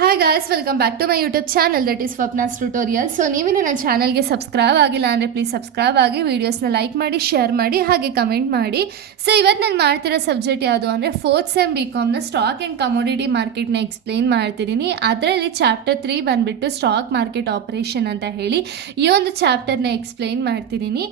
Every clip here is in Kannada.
Hi guys, welcome back to my YouTube channel that is Swapna's tutorial. So ನೀವೇನು ನನ್ನ ಚಾನಲ್ಗೆ ಸಬ್ಸ್ಕ್ರೈಬ್ ಆಗಿಲ್ಲ ಅಂದರೆ ಪ್ಲೀಸ್ ಸಬ್ಸ್ಕ್ರೈಬ್ ಆಗಿ, ವೀಡಿಯೋಸ್ನ ಲೈಕ್ ಮಾಡಿ, ಶೇರ್ ಮಾಡಿ, ಹಾಗೆ ಕಮೆಂಟ್ ಮಾಡಿ. ಸೊ ಇವತ್ತು ನಾನು ಮಾಡ್ತಿರೋ ಸಬ್ಜೆಕ್ಟ್ ಯಾವುದು ಅಂದರೆ fourth sem BCom stock and commodity ಮಾರ್ಕೆಟ್ನ ಎಕ್ಸ್ಪ್ಲೈನ್ ಮಾಡ್ತಿದ್ದೀನಿ. ಅದರಲ್ಲಿ ಚಾಪ್ಟರ್ 3 ಬಂದುಬಿಟ್ಟು ಸ್ಟಾಕ್ ಮಾರ್ಕೆಟ್ ಆಪರೇಷನ್ ಅಂತ ಹೇಳಿ ಈ ಒಂದು ಚಾಪ್ಟರ್ನ ಎಕ್ಸ್ಪ್ಲೈನ್ ಮಾಡ್ತಿದ್ದೀನಿ.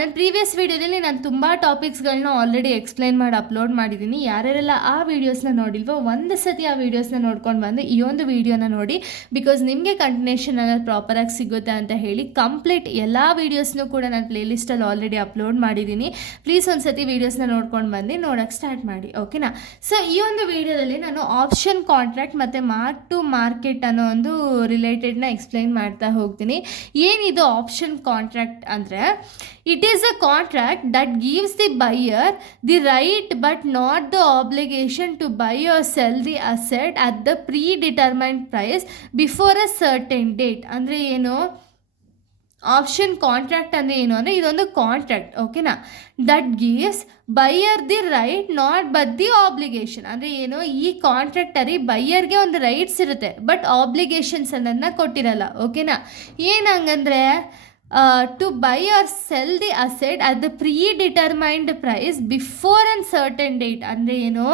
ನನ್ನ ಪ್ರೀವಿಯಸ್ ವೀಡಿಯೋದಲ್ಲಿ ನಾನು ತುಂಬ ಟಾಪಿಕ್ಸ್ಗಳನ್ನ ಆಲ್ರೆಡಿ ಎಕ್ಸ್ಪ್ಲೈನ್ ಮಾಡಿ ಅಪ್ಲೋಡ್ ಮಾಡಿದ್ದೀನಿ. ಯಾರ್ಯಾರೆಲ್ಲ ಆ ವೀಡಿಯೋಸ್ನ ನೋಡಿಲ್ವೋ ಒಂದು ಸತಿ ಆ ವೀಡಿಯೋಸ್ನ ನೋಡ್ಕೊಂಡು ಬಂದು ಈ ಒಂದು ವಿಡಿಯೋನ ನೋಡಿ, ಬಿಕಾಸ್ ನಿಮಗೆ ಕಂಟಿನ್ಯೂಷನ್ ಅನ್ನೋದು ಪ್ರಾಪರಾಗಿ ಸಿಗುತ್ತೆ ಅಂತ ಹೇಳಿ ಕಂಪ್ಲೀಟ್ ಎಲ್ಲ ವೀಡಿಯೋಸ್ನೂ ಕೂಡ ನಾನು ಪ್ಲೇಲಿಸ್ಟಲ್ಲಿ ಆಲ್ರೆಡಿ ಅಪ್ಲೋಡ್ ಮಾಡಿದ್ದೀನಿ. ಪ್ಲೀಸ್ ಒಂದು ಸತಿ ವೀಡಿಯೋಸ್ನ ನೋಡ್ಕೊಂಡು ಬಂದು ನೋಡೋಕ್ಕೆ ಸ್ಟಾರ್ಟ್ ಮಾಡಿ, ಓಕೆನಾ. ಸೊ ಈ ಒಂದು ವಿಡಿಯೋದಲ್ಲಿ ನಾನು ಆಪ್ಷನ್ ಕಾಂಟ್ರಾಕ್ಟ್ ಮತ್ತು ಮಾರ್ಕ್ ಟು ಮಾರ್ಕೆಟ್ ಅನ್ನೋ ಒಂದು ರಿಲೇಟೆಡ್ನ ಎಕ್ಸ್ಪ್ಲೈನ್ ಮಾಡ್ತಾ ಹೋಗ್ತೀನಿ. ಏನಿದು ಆಪ್ಷನ್ ಕಾಂಟ್ರಾಕ್ಟ್ ಅಂದರೆ, it is a contract that gives the buyer the right but not the obligation to buy or sell the asset at the determined price before a certain date. ಅಂದರೆ ಏನು ಆಪ್ಷನ್ ಕಾಂಟ್ರಾಕ್ಟ್ ಅಂದರೆ ಏನು ಅಂದರೆ, ಇದೊಂದು ಕಾಂಟ್ರಾಕ್ಟ್, ಓಕೆನಾ, that gives buyer the right not but the obligation. ಅಂದರೆ ಏನು, ಈ ಕಾಂಟ್ರಾಕ್ಟರಿ ಬೈಯರ್ಗೆ ಒಂದು ರೈಟ್ಸ್ ಇರುತ್ತೆ ಬಟ್ ಆಬ್ಲಿಗೇಷನ್ಸ್ ಅನ್ನೋದನ್ನ ಕೊಟ್ಟಿರಲ್ಲ, ಓಕೆನಾ. ಏನಂಗಂದರೆ to buy or sell the asset at the determined price before and certain date. ಅಂದರೆ ಏನು,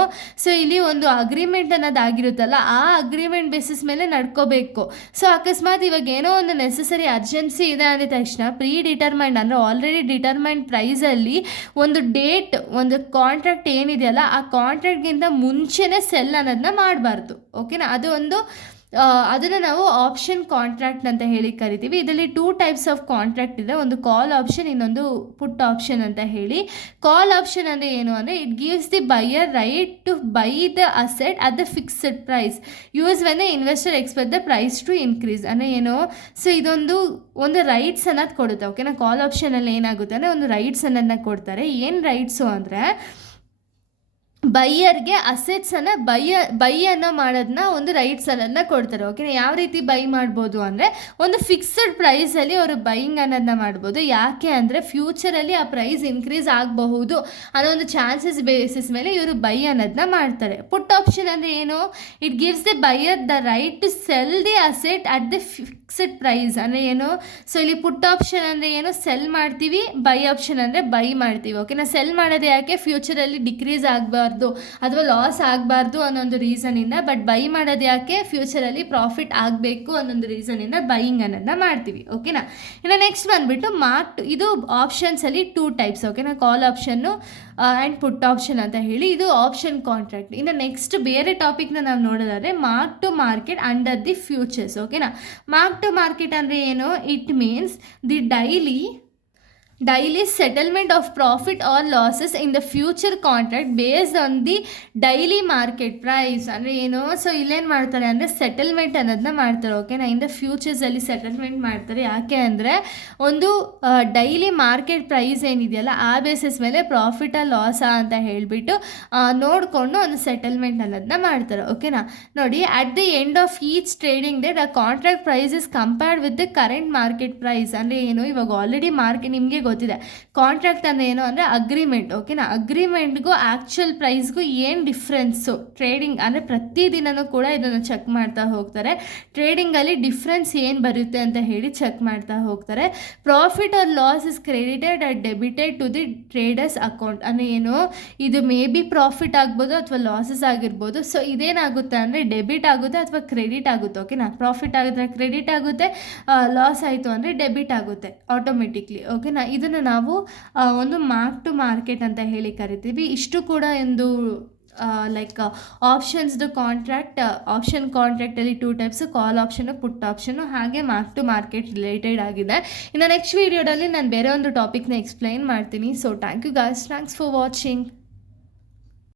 ಸೊ ಇಲ್ಲಿ ಒಂದು ಅಗ್ರಿಮೆಂಟ್ ಅನ್ನೋದಾಗಿರುತ್ತಲ್ಲ, ಆ ಅಗ್ರಿಮೆಂಟ್ ಬೇಸಿಸ್ ಮೇಲೆ ನಡ್ಕೋಬೇಕು. ಸೊ ಅಕಸ್ಮಾತ್ ಇವಾಗ ಏನೋ ಒಂದು ನೆಸೆಸರಿ ಅರ್ಜೆನ್ಸಿ ಇದೆ ಅಂದ ತಕ್ಷಣ ಡಿಟರ್ಮೈನ್ಡ್ ಅಂದರೆ ಆಲ್ರೆಡಿ ಡಿಟರ್ಮೈನ್ಡ್ ಪ್ರೈಸಲ್ಲಿ ಒಂದು ಡೇಟ್, ಒಂದು ಕಾಂಟ್ರಾಕ್ಟ್ ಏನಿದೆಯಲ್ಲ ಆ ಕಾಂಟ್ರಾಕ್ಟ್ಗಿಂತ ಮುಂಚೆನೇ ಸೆಲ್ ಅನ್ನೋದನ್ನ ಮಾಡಬಾರ್ದು, ಓಕೆನಾ. ಅದು ಒಂದು ಅದನ್ನು ನಾವು ಆಪ್ಷನ್ ಕಾಂಟ್ರಾಕ್ಟ್ ಅಂತ ಹೇಳಿ ಕರಿತೀವಿ. ಇದರಲ್ಲಿ 2 ಟೈಪ್ಸ್ ಆಫ್ ಕಾಂಟ್ರಾಕ್ಟ್ ಇದೆ, ಒಂದು ಕಾಲ್ ಆಪ್ಷನ್, ಇನ್ನೊಂದು ಪುಟ್ ಆಪ್ಷನ್ ಅಂತ ಹೇಳಿ. ಕಾಲ್ ಆಪ್ಷನ್ ಅಂದರೆ ಏನು ಅಂದರೆ, it gives the buyer right to buy the asset at the fixed price use when the investor expect the price to increase. ಅಂದರೆ ಏನು, ಸೊ ಇದೊಂದು ರೈಟ್ಸ್ ಅನ್ನೋದು ಕೊಡುತ್ತೆ, ಓಕೆನಾ. ಕಾಲ್ ಆಪ್ಷನಲ್ಲಿ ಏನಾಗುತ್ತೆ ಅಂದರೆ ಒಂದು ರೈಟ್ಸ್ ಅನ್ನೋದನ್ನ ಕೊಡ್ತಾರೆ. ಏನು ರೈಟ್ಸು ಅಂದರೆ, ಬೈಯರ್ಗೆ ಅಸೆಟ್ಸನ್ನು ಬೈ ಅನ್ನೋ ಮಾಡೋದನ್ನ ಒಂದು ರೈಟ್ಸ್ ಅನ್ನೋದನ್ನ ಕೊಡ್ತಾರೆ, ಓಕೆನಾ. ಯಾವ ರೀತಿ ಬೈ ಮಾಡ್ಬೋದು ಅಂದರೆ, ಒಂದು ಫಿಕ್ಸ್ಡ್ ಪ್ರೈಸಲ್ಲಿ ಅವರು ಬೈಯಿಂಗ್ ಅನ್ನೋದನ್ನ ಮಾಡ್ಬೋದು. ಯಾಕೆ ಅಂದರೆ ಫ್ಯೂಚರಲ್ಲಿ ಆ ಪ್ರೈಸ್ ಇನ್ಕ್ರೀಸ್ ಆಗಬಹುದು ಅನ್ನೋ ಒಂದು ಚಾನ್ಸಸ್ ಬೇಸಿಸ್ ಮೇಲೆ ಇವರು ಬೈ ಅನ್ನೋದನ್ನ ಮಾಡ್ತಾರೆ. ಪುಟ್ ಆಪ್ಷನ್ ಅಂದರೆ ಏನು, it gives the buyer the right to sell the asset at the fixed price. ಅಂದರೆ ಏನು, ಸೊ ಇಲ್ಲಿ ಪುಟ್ ಆಪ್ಷನ್ ಅಂದರೆ ಏನು, ಸೆಲ್ ಮಾಡ್ತೀವಿ, ಬೈ ಆಪ್ಷನ್ ಅಂದರೆ ಬೈ ಮಾಡ್ತೀವಿ, ಓಕೆನಾ. ಸೆಲ್ ಮಾಡೋದು ಯಾಕೆ, ಫ್ಯೂಚರಲ್ಲಿ ಡಿಕ್ರೀಸ್ ಆಗಬಾರ್ದು ಅಥವಾ ಲಾಸ್ ಆಗಬಾರ್ದು ಅನ್ನೊಂದು ರೀಸನಿಂದ. ಬಟ್ ಬೈ ಮಾಡೋದು ಯಾಕೆ, ಫ್ಯೂಚರಲ್ಲಿ ಪ್ರಾಫಿಟ್ ಆಗಬೇಕು ಅನ್ನೊಂದು ರೀಸನಿಂದ ಬೈಯಿಂಗ್ ಅನ್ನೋದನ್ನ ಮಾಡ್ತೀವಿ, ಓಕೆನಾ. ಇನ್ನು ನೆಕ್ಸ್ಟ್ ಬಂದುಬಿಟ್ಟು ಮಾರ್ಕ್, ಇದು ಆಪ್ಷನ್ಸಲ್ಲಿ 2 ಟೈಪ್ಸ್, ಓಕೆನಾ. ಕಾಲ್ ಆಪ್ಷನ್ನು ಆ್ಯಂಡ್ ಪುಟ್ ಆಪ್ಷನ್ ಅಂತ ಹೇಳಿ, ಇದು ಆಪ್ಷನ್ ಕಾಂಟ್ರಾಕ್ಟ್. ಇನ್ನು ನೆಕ್ಸ್ಟ್ ಬೇರೆ ಟಾಪಿಕ್ನ ನಾವು ನೋಡೋದಾದರೆ mark to market under the futures, ಓಕೆನಾ. ಮಾರ್ಕ್ ಟು ಮಾರ್ಕೆಟ್ ಅಂದರೆ ಏನು, it means the daily settlement of profit or losses in the future contract based on the daily market price. ಅಂದರೆ ಏನು, ಸೊ ಇಲ್ಲೇನು ಮಾಡ್ತಾರೆ ಅಂದರೆ ಸೆಟಲ್ಮೆಂಟ್ ಅನ್ನೋದನ್ನ ಮಾಡ್ತಾರೆ, ಓಕೆನಾ. ಇನ್ ದ ಫ್ಯೂಚರ್ಸಲ್ಲಿ ಸೆಟಲ್ಮೆಂಟ್ ಮಾಡ್ತಾರೆ. ಯಾಕೆ ಅಂದರೆ ಒಂದು ಡೈಲಿ ಮಾರ್ಕೆಟ್ ಪ್ರೈಸ್ ಏನಿದೆಯಲ್ಲ ಆ ಬೇಸಿಸ್ ಮೇಲೆ ಪ್ರಾಫಿಟಾ ಲಾಸಾ ಅಂತ ಹೇಳಿಬಿಟ್ಟು ನೋಡಿಕೊಂಡು ಒಂದು ಸೆಟಲ್ಮೆಂಟ್ ಅನ್ನೋದನ್ನ ಮಾಡ್ತಾರೆ, ಓಕೆನಾ. ನೋಡಿ, at the end of each trading day the contract price is compared with the current market price. ಅಂದರೆ ಏನು, ಇವಾಗ ಆಲ್ರೆಡಿ ಮಾರ್ಕೆಟ್ ನಿಮಗೆ ಗೊತ್ತಿದೆ, ಕಾಂಟ್ರಾಕ್ಟ್ ಅಂದರೆ ಏನು ಅಂದರೆ ಅಗ್ರಿಮೆಂಟ್, ಓಕೆನಾ. ಅಗ್ರಿಮೆಂಟ್ಗೂ ಆ್ಯಕ್ಚುಯಲ್ ಪ್ರೈಸ್ಗೂ ಏನು ಡಿಫ್ರೆನ್ಸು, ಟ್ರೇಡಿಂಗ್ ಅಂದರೆ ಪ್ರತಿದಿನವೂ ಕೂಡ ಇದನ್ನು ಚೆಕ್ ಮಾಡ್ತಾ ಹೋಗ್ತಾರೆ. ಟ್ರೇಡಿಂಗಲ್ಲಿ ಡಿಫ್ರೆನ್ಸ್ ಏನು ಬರುತ್ತೆ ಅಂತ ಹೇಳಿ ಚೆಕ್ ಮಾಡ್ತಾ ಹೋಗ್ತಾರೆ. Profit or loss is credited or debited to the trader's account. ಅಂದರೆ ಏನು, ಇದು ಮೇ ಬಿ ಪ್ರಾಫಿಟ್ ಆಗ್ಬೋದು ಅಥವಾ ಲಾಸಸ್ ಆಗಿರ್ಬೋದು. ಸೊ ಇದೇನಾಗುತ್ತೆ ಅಂದರೆ ಡೆಬಿಟ್ ಆಗುತ್ತೆ ಅಥವಾ ಕ್ರೆಡಿಟ್ ಆಗುತ್ತೆ, ಓಕೆನಾ. ಪ್ರಾಫಿಟ್ ಆಗಿದ್ರೆ ಕ್ರೆಡಿಟ್ ಆಗುತ್ತೆ, ಲಾಸ್ ಆಯಿತು ಅಂದರೆ ಡೆಬಿಟ್ ಆಗುತ್ತೆ ಆಟೋಮೆಟಿಕ್ಲಿ, ಓಕೆನಾ. ಇದನ್ನು ನಾವು ಒಂದು ಮಾರ್ಕ್ ಟು ಮಾರ್ಕೆಟ್ ಅಂತ ಹೇಳಿ ಕರಿತೀವಿ. ಇಷ್ಟು ಕೂಡ ಒಂದು ಲೈಕ್ ಆಪ್ಷನ್ಸ್ದು ಕಾಂಟ್ರಾಕ್ಟ್, ಆಪ್ಷನ್ ಕಾಂಟ್ರಾಕ್ಟಲ್ಲಿ 2 types, call option, put option, ಹಾಗೆ ಮಾರ್ಕ್ ಟು ಮಾರ್ಕೆಟ್ ರಿಲೇಟೆಡ್ ಆಗಿದೆ. ಇನ್ನು ನೆಕ್ಸ್ಟ್ ವೀಡಿಯೋದಲ್ಲಿ ನಾನು ಬೇರೆ ಒಂದು ಟಾಪಿಕ್ನ ಎಕ್ಸ್ಪ್ಲೈನ್ ಮಾಡ್ತೀನಿ. So thank you guys, thanks for watching.